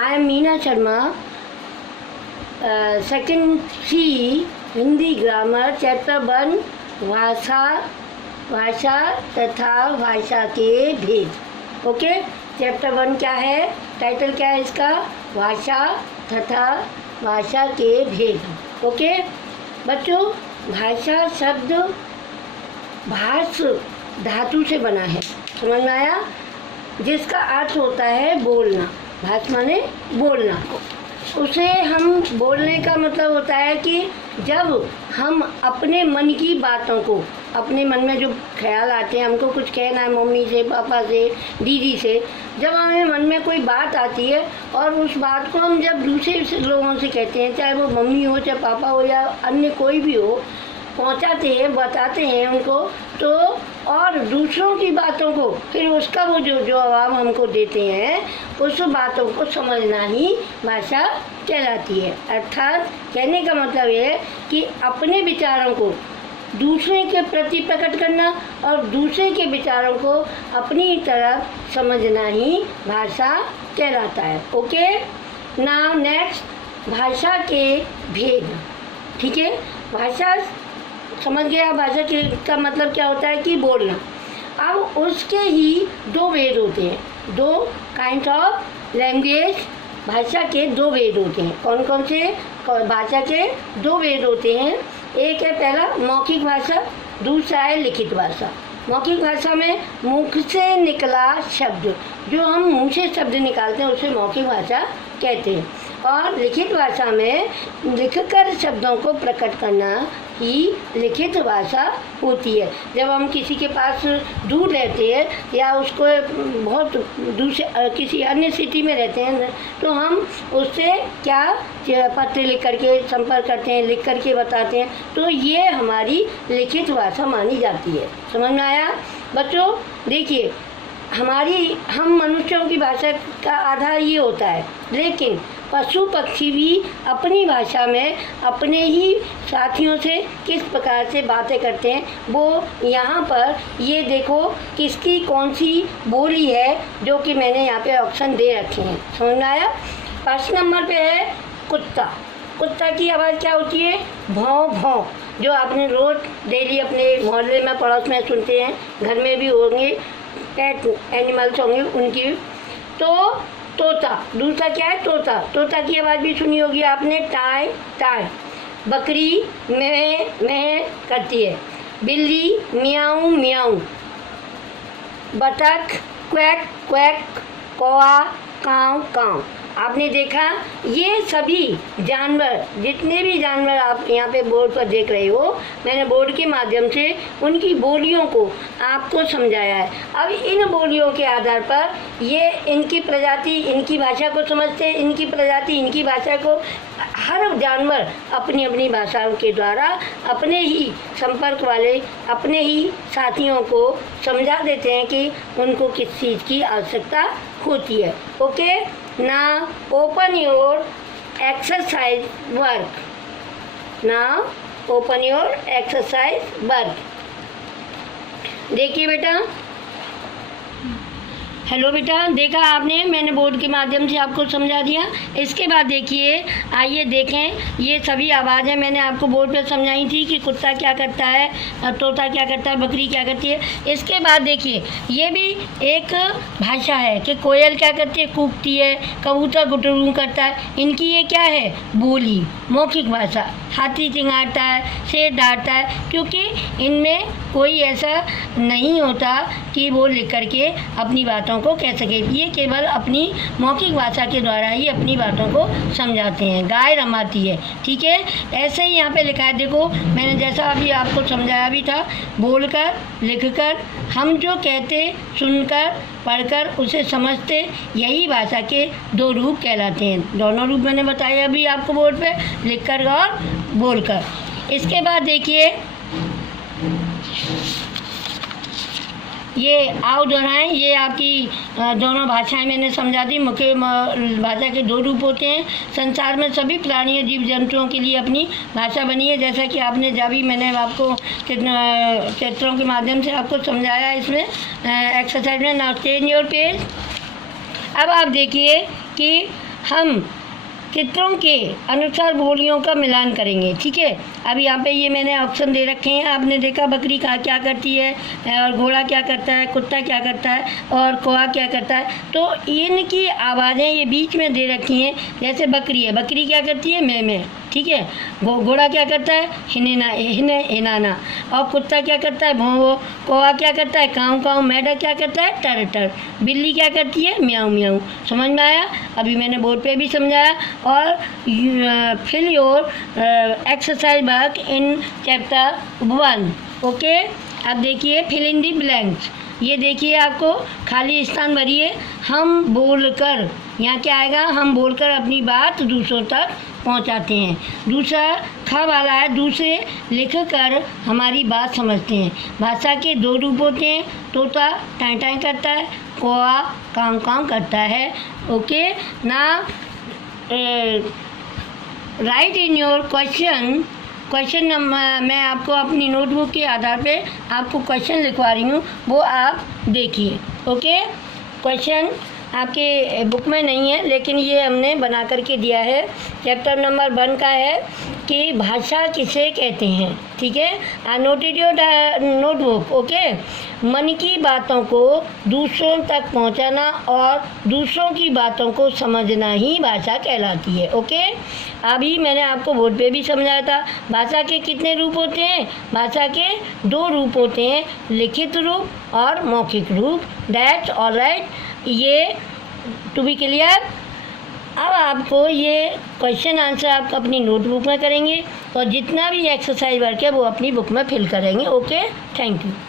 I am Meena Sharma, second C, Hindi grammar, chapter 1, भाषा तथा भाषा के भेद। ओके, चैप्टर 1 क्या है, टाइटल क्या है इसका, भाषा तथा भाषा के भेद। ओके बच्चों, भाषा शब्द भाष धातु से बना है, समझ में आया, जिसका अर्थ होता है बोलना। भाष माने बोलना। उसे हम बोलने का मतलब होता है कि जब हम अपने मन की बातों को, अपने मन में जो ख्याल आते हैं, हमको कुछ कहना है मम्मी से, पापा से, दीदी से, जब हमें मन में कोई बात आती है और उस बात को हम जब दूसरे लोगों से कहते हैं, चाहे वो मम्मी हो, चाहे पापा हो या अन्य कोई भी हो, पहुंचाते हैं, बताते हैं उनको, तो और दूसरों की बातों को फिर उसका वो जो जवाब हमको देते हैं, उस बातों को समझना ही भाषा कहलाती है। अर्थात कहने का मतलब ये है कि अपने विचारों को दूसरे के प्रति प्रकट करना और दूसरे के विचारों को अपनी तरफ समझना ही भाषा कहलाता है। ओके, नाउ नेक्स्ट, भाषा के भेद। ठीक है, भाषा समझ गया, भाषा के का मतलब क्या होता है कि बोलना। अब उसके ही दो भेद होते हैं, दो काइंड ऑफ लैंग्वेज। भाषा के दो भेद होते हैं। कौन कौन से भाषा के दो भेद होते हैं? एक है पहला मौखिक भाषा, दूसरा है लिखित भाषा। मौखिक भाषा में मुख से निकला शब्द, जो हम मुंह से शब्द निकालते हैं उसे मौखिक भाषा कहते हैं। और लिखित भाषा में लिखकर शब्दों को प्रकट करना ही लिखित भाषा होती है। जब हम किसी के पास दूर रहते हैं या उसको बहुत दूसरे किसी अन्य सिटी में रहते हैं, तो हम उससे क्या पत्र लिख करके संपर्क करते हैं, लिख करके बताते हैं, तो ये हमारी लिखित भाषा मानी जाती है। समझ में आया बच्चों? देखिए, हम मनुष्यों की भाषा का आधार ये होता है, लेकिन पशु पक्षी भी अपनी भाषा में अपने ही साथियों से किस प्रकार से बातें करते हैं, वो यहाँ पर ये देखो किसकी कौन सी बोली है, जो कि मैंने यहाँ पे ऑप्शन दे रखे हैं। समझ में आया? फर्स्ट नंबर पे है कुत्ता। कुत्ता की आवाज़ क्या होती है? भौं भौं, जो आपने रोज़ डेली अपने मोहल्ले में पड़ोस में सुनते हैं, घर में भी होंगे, पेट एनिमल्स होंगे उनकी। तो तोता, दूसरा क्या है? तोता। तोता की आवाज़ भी सुनी होगी आपने, टाय टाय। बकरी मैं करती है। बिल्ली मियाऊं मियाऊं। बतख क्वैक क्वैक। कौआ काँव काँव। आपने देखा, ये सभी जानवर, जितने भी जानवर आप यहाँ पे बोर्ड पर देख रहे हो, मैंने बोर्ड के माध्यम से उनकी बोलियों को आपको समझाया है। अब इन बोलियों के आधार पर ये इनकी प्रजाति इनकी भाषा को समझते हैं, इनकी प्रजाति इनकी भाषा को, हर जानवर अपनी अपनी भाषाओं के द्वारा अपने ही संपर्क वाले अपने ही साथियों को समझा देते हैं कि उनको किस चीज़ की आवश्यकता होती है। Okay, now open your exercise work. Now open your exercise work. देखिए बेटा, हेलो बेटा, देखा आपने, मैंने बोर्ड के माध्यम से आपको समझा दिया। इसके बाद देखिए, आइए देखें, ये सभी आवाज़ें मैंने आपको बोर्ड पर समझाई थी कि कुत्ता क्या करता है, तोता क्या करता है, बकरी क्या करती है। इसके बाद देखिए, ये भी एक भाषा है कि कोयल क्या करती है, कूकती है, कबूतर गुटरू करता है। इनकी ये क्या है? बोली, मौखिक भाषा। हाथी चिंगारता है, शेर डांटता है, क्योंकि इनमें कोई ऐसा नहीं होता कि वो लिख करके अपनी बातों को कह सके। ये केवल अपनी मौखिक भाषा के द्वारा ही अपनी बातों को समझाते हैं। गाय रमाती है, ठीक है, ऐसे ही यहाँ पे लिखा है। देखो, मैंने जैसा अभी आपको समझाया भी था, बोलकर, लिखकर, हम जो कहते, सुनकर, पढ़कर उसे समझते, यही भाषा के दो रूप कहलाते हैं। दोनों रूप मैंने बताया अभी आपको बोर्ड पे, लिखकर और बोलकर। इसके बाद देखिए, ये आओ दोहराएं, ये आपकी दोनों भाषाएं मैंने समझा दी। मुख्य भाषा के दो रूप होते हैं। संसार में सभी प्राणियों जीव जंतुओं के लिए अपनी भाषा बनी है, जैसा कि आपने भी मैंने आपको चित्रों के माध्यम से आपको समझाया इसमें एक्सरसाइज में। Now change your page. अब आप देखिए कि हम चित्रों के अनुसार बोलियों का मिलान करेंगे। ठीक है, अब यहाँ पे ये मैंने ऑप्शन दे रखे हैं। आपने देखा बकरी क्या करती है, और घोड़ा क्या करता है, कुत्ता क्या करता है, और कौवा क्या करता है। तो इनकी आवाज़ें ये बीच में दे रखी हैं। जैसे बकरी है, बकरी क्या करती है, मैं। ठीक है, घोड़ा क्या करता है, हिनाना। और कुत्ता क्या करता है, भौं। कौवा क्या करता है, काऊ काऊ। मेढक क्या करता है, टर टर। बिल्ली क्या करती है, म्याऊं म्याऊं। समझ में आया? अभी मैंने बोर्ड पे भी समझाया। और fill your exercise work in chapter 1। Okay, अब देखिए फिल इन दी ब्लैंक्स। ये देखिए, आपको खाली स्थान भरिए। हम बोलकर, यहाँ क्या आएगा, हम बोलकर अपनी बात दूसरों तक पहुँचाते हैं। दूसरा ख वाला है, दूसरे लिख कर हमारी बात समझते हैं। भाषा के 2 रूप होते हैं, तोता टाई टाई करता है, कौवा काऊ काऊ करता है। ओके ना, right in your question number, मैं आपको अपनी नोटबुक के आधार पे आपको क्वेश्चन लिखवा रही हूँ, वो आप देखिए। ओके, क्वेश्चन आपके बुक में नहीं है, लेकिन ये हमने बना करके दिया है। चैप्टर नंबर 1 का है कि भाषा किसे कहते हैं। ठीक है, नोटेड योर नोटबुक। ओके, मन की बातों को दूसरों तक पहुंचाना और दूसरों की बातों को समझना ही भाषा कहलाती है। ओके, अभी मैंने आपको बोर्ड पे भी समझाया था। भाषा के कितने रूप होते हैं? भाषा के 2 रूप होते हैं, लिखित रूप और मौखिक रूप। दैट्स ऑल राइट, ये टू बी क्लियर। अब आपको ये क्वेश्चन आंसर आप अपनी नोटबुक में करेंगे और जितना भी एक्सरसाइज वर्क है वो अपनी बुक में फिल करेंगे। Okay, thank you.